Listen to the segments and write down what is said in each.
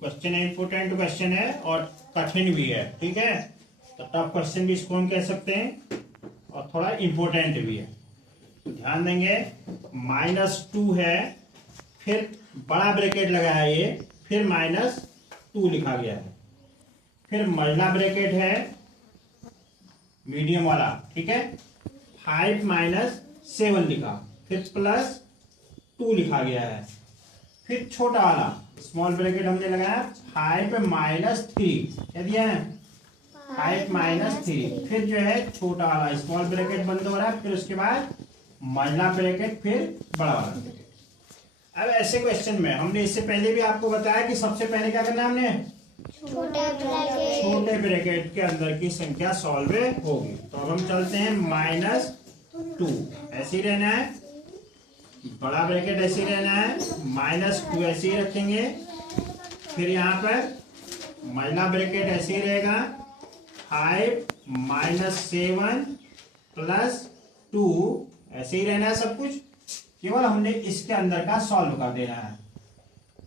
Question important question है और कठिन भी है, ठीक है। तो टफ क्वेश्चन भी इसको हम कह सकते हैं और थोड़ा इंपोर्टेंट भी है। तो ध्यान देंगे, -2 है, फिर बड़ा ब्रैकेट लगा है ये, फिर -2 लिखा गया है, फिर मझला ब्रैकेट है मीडियम वाला, ठीक है। 5 - 7 लिखा, फिर +2 लिखा गया है, फिर छोटा वाला स्मॉल ब्रैकेट हमने लगाया 5 - 3, क्या दिया है 5 - 3, फिर जो है छोटा वाला स्मॉल ब्रैकेट बंद हो रहा है, फिर उसके बाद मझला ब्रैकेट, फिर बड़ा वाला ब्रैकेट। अब ऐसे क्वेश्चन में हमने इससे पहले भी आपको बताया कि सबसे पहले क्या करना है, हमने छोटे ब्रैकेट के अंदर की संख्या सॉल्व होगी। तो अब हम चलते हैं -2 ऐसे ही रहना है, बड़ा ब्रैकेट ऐसे ही रहना है, -2 ऐसे ही रखेंगे, फिर यहाँ पर मझला ब्रैकेट ऐसे ही रहेगा 5 - 7 + 2 ऐसे ही रहना है सब कुछ, केवल हमने इसके अंदर का सॉल्व कर देना है।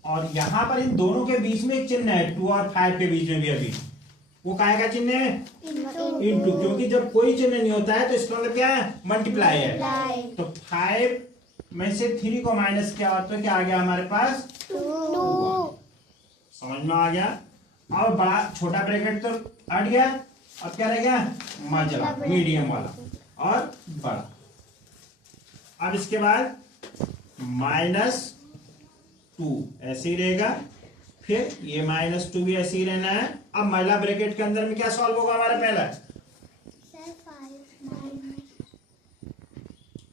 और यहां पर इन दोनों के बीच में एक चिन्ह है 2 और 5 के बीच में भी, अभी वो काय का चिन्ह है इनटू, क्योंकि जब कोई चिन्ह नहीं होता है तो इसका मतलब क्या है मल्टीप्लाई है। तो 5 में से 3 को माइनस किया तो क्या आ गया हमारे पास 2, समझ में आ गया। अब बड़ा छोटा ब्रैकेट तो हट गया, अब क्या रह गया मझला मीडियम वाला और बड़ा। अब इसके बाद -2 ऐसे ही रहेगा, फिर ये -2 भी ऐसे ही रहना है। अब मझला ब्रैकेट के अंदर में क्या सॉल्व होगा हमारा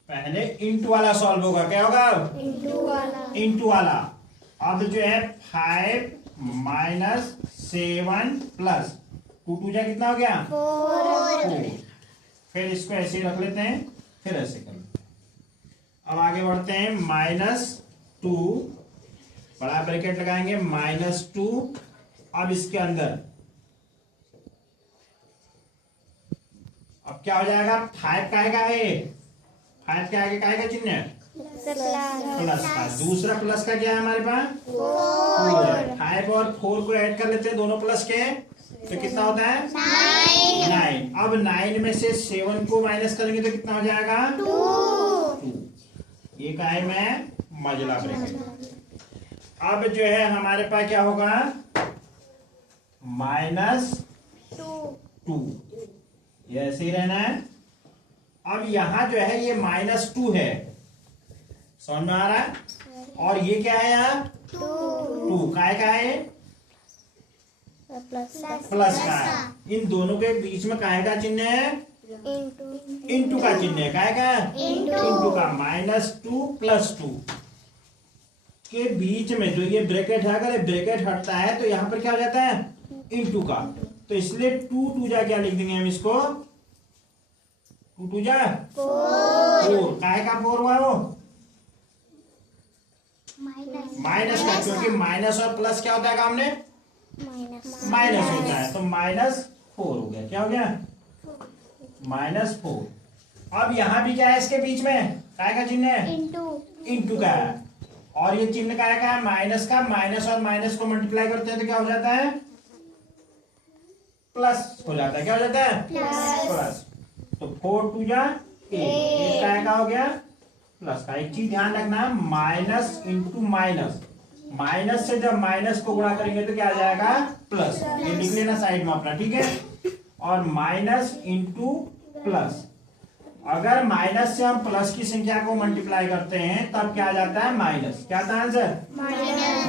पहले इंटू वाला सॉल्व होगा, क्या होगा इंटू वाला। अब जो है 5 - 7 + 2 जा कितना हो गया 4। फिर इसको ऐसे ही रख लेते हैं, फिर ऐसे कर लेते हैं। अब आगे बढ़ते हैं -2, बड़ा ब्रैकेट लगाएंगे -2। अब इसके अंदर अब क्या हो जाएगा 5 का है 5 के आगे का चिन्ह है प्लस का, दूसरा प्लस का क्या है हमारे पास 4। 5 और 4 को ऐड कर लेते हैं दोनों प्लस के, तो कितना होता है 9। अब 9 में से 7 को माइनस करेंगे तो कितना हो जाएगा 2। ये का है मैं मझला ब्रैकेट। अब जो है हमारे पास क्या होगा -2, ये ऐसे ही रहना है। अब यहां जो है ये -2 है, समझ में आ रहा है, और ये क्या है यहाँ 2 का है प्लस का है। इन दोनों के बीच में काय का चिन्ह है इंटू का चिन्ह है, काय का इंटू का। -2 + 2 के बीच में जो ये ब्रैकेट है, अगर ये ब्रैकेट हटता है तो यहाँ पर क्या हो जाता है इंटू का, तो इसलिए 2 जा क्या लिख देंगे हम इसको 2 जा 4। काय का 4 हुआ वो माइनस का, क्योंकि माइनस और प्लस क्या होता है काम में माइनस होता है, तो -4 हो गया। क्या हो गया -4। अब यहां भी क्या है इसके बीच में काय का चिन्ह है इंटू का है, और ये चिन्ह का है माइनस का। माइनस और माइनस को मल्टीप्लाई करते हैं तो क्या हो जाता है प्लस हो जाता है, क्या हो जाता है प्लस। तो 4 2 जा 8, काय का हो गया प्लस का। एक चीज ध्यान रखना, माइनस इंटू माइनस, माइनस से जब माइनस को गुणा करेंगे तो क्या आ जाएगा प्लस, ये लिख लेना साइड में अपना, ठीक है। और माइनस इंटू प्लस, अगर माइनस से हम प्लस की संख्या को मल्टीप्लाई करते हैं तब क्या आ जाता है माइनस, क्या था आंसर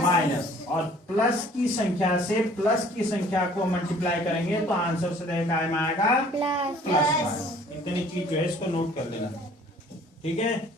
माइनस। और प्लस की संख्या से प्लस की संख्या को मल्टीप्लाई करेंगे तो आंसर से आएगा प्लस। इतनी चीज जो है इसको नोट कर लेना, ठीक है।